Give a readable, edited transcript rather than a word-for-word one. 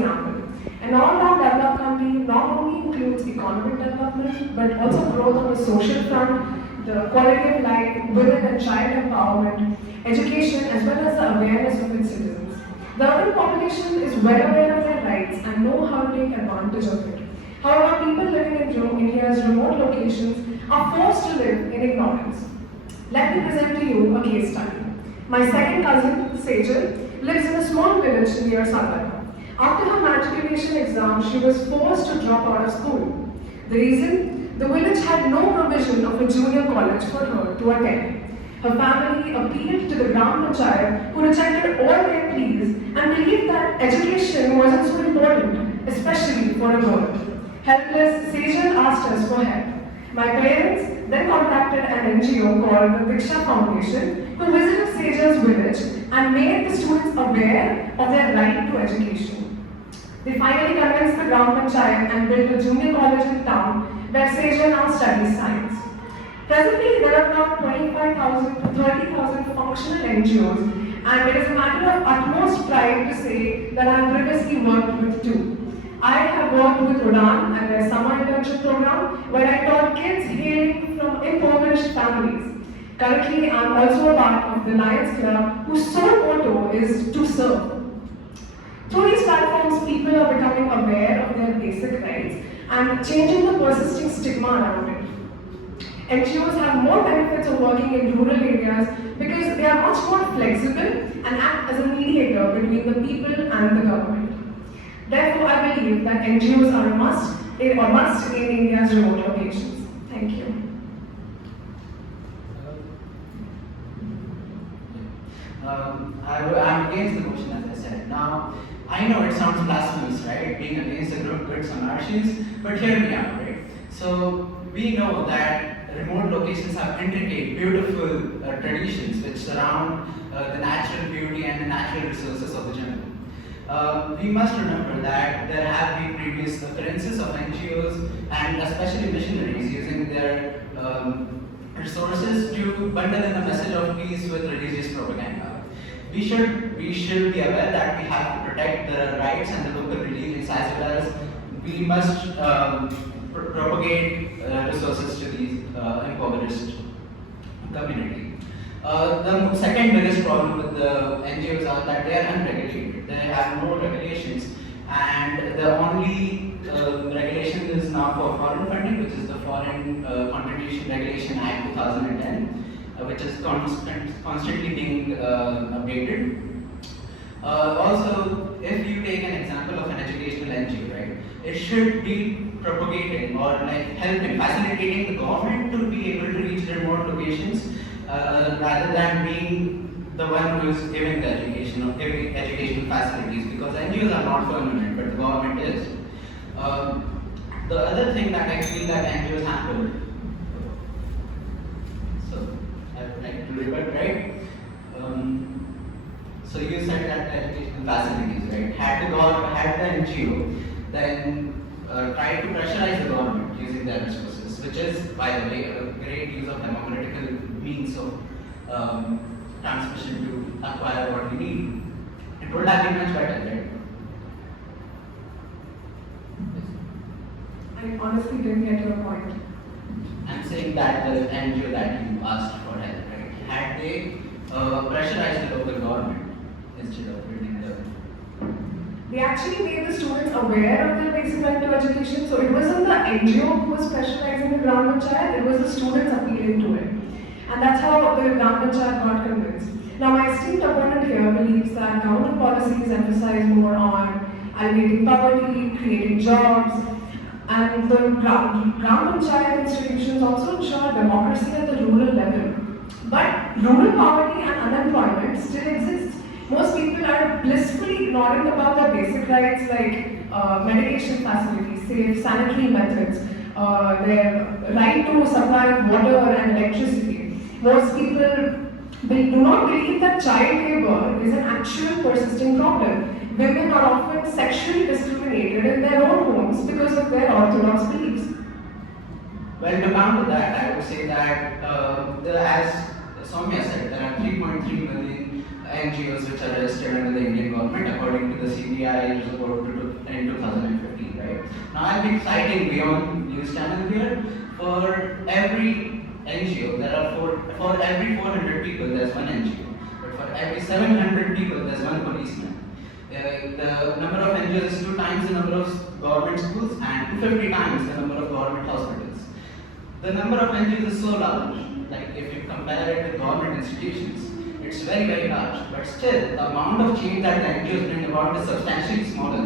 preamble. An all-round developed country not only includes economic development, but also growth on the social front, the quality of life, women and child empowerment, education, as well as the awareness of its citizens. The urban population is well aware of their rights and know how to take advantage of it. However, people living in India's remote locations are forced to live in ignorance. Let me present to you a case study. My second cousin, Sejal, lives in a small village near Sagar. After her matriculation exam, she was forced to drop out of school. The reason? The village had no provision of a junior college for her to attend. Her family appealed to the Gram Panchayat, who rejected all their pleas and believed that education wasn't so important, especially for a girl. Helpless, Sejal asked us for help. My parents then contacted an NGO called the Diksha Foundation, who visited Sejal's village and made the students aware of their right to education. They finally convinced the Gram Panchayat and built a junior college in town where Sejal now studies science. Presently, there are around 25,000 to 30,000 functional NGOs, and it is a matter of utmost pride to say that I have previously worked with two. I have worked with Udan and their summer internship program, where I taught kids hailing from impoverished families. Currently, I am also a part of the Lions Club, whose sole motto is to serve. Through these platforms, people are becoming aware of their basic rights and changing the persisting stigma around it. NGOs have more benefits of working in rural areas because they are much more flexible and act as a mediator between the people and the government. Therefore, I believe that NGOs are a must in India's remote locations. Thank you. I'm against the motion, as I said. Now, I know it sounds blasphemous, right? Being against the group goods on archives, but hear me out, right? So, we know that remote locations have intricate, beautiful traditions which surround the natural beauty and the natural resources of the jungle. We must remember that there have been previous occurrences of NGOs and especially missionaries using their resources to bundle in a message of peace with religious propaganda. We should be aware that we have to protect the rights and the local religions, as well as we must propagate resources to these impoverished community. The second biggest problem with the NGOs are that they are unregulated. They have no regulations, and the only regulation is now for foreign funding, which is the Foreign Contribution Regulation Act 2010. Which is constantly being updated. Also, if you take an example of an educational NGO, right, it should be propagating or like helping, facilitating the government to be able to reach remote locations rather than being the one who is giving the education or giving educational facilities, because NGOs are not permanent, but the government is. The other thing that I feel that NGOs handle, right? So you said that the educational facilities, right? Had the NGO then tried to pressurize the government using their resources, which is, by the way, a great use of democratical means of transmission to acquire what we need. It would have been much better, right? I honestly didn't get your point. I'm saying that the NGO that you asked for help, right? Had they pressurized the local government instead of building the... They actually made the students aware of their basic right to education, so it wasn't the NGO who was pressurizing the Gram Panchayat, it was the students appealing to it. And that's how the Gram Panchayat got convinced. Now, my esteemed opponent here believes that government policies emphasize more on alleviating poverty, creating jobs, and the Gram Panchayat institutions also ensure democracy at the rural level. But rural poverty and unemployment still exists. Most people are blissfully ignorant about their basic rights like medication facilities, safe sanitary methods, their right to supply of water and electricity. Most people do not believe that child labor is an actual persisting problem. Women are often sexually discriminated in their own homes because of their orthodox beliefs. Well, to counter that, I would say that, as Soumya said, there are 3.3 million NGOs which are registered under the Indian government according to the CBI report in 2015, right? Now I'll be citing beyond news channel here. For every NGO, there are for every 400 people, there's one NGO. But for every 700 people, there's one policeman. The number of NGOs is 2 times the number of government schools and 250 times the number of government hospitals. The number of NGOs is so large, like if you compare it with government institutions, it's very, very large. But still, the amount of change that the NGOs bring about is substantially smaller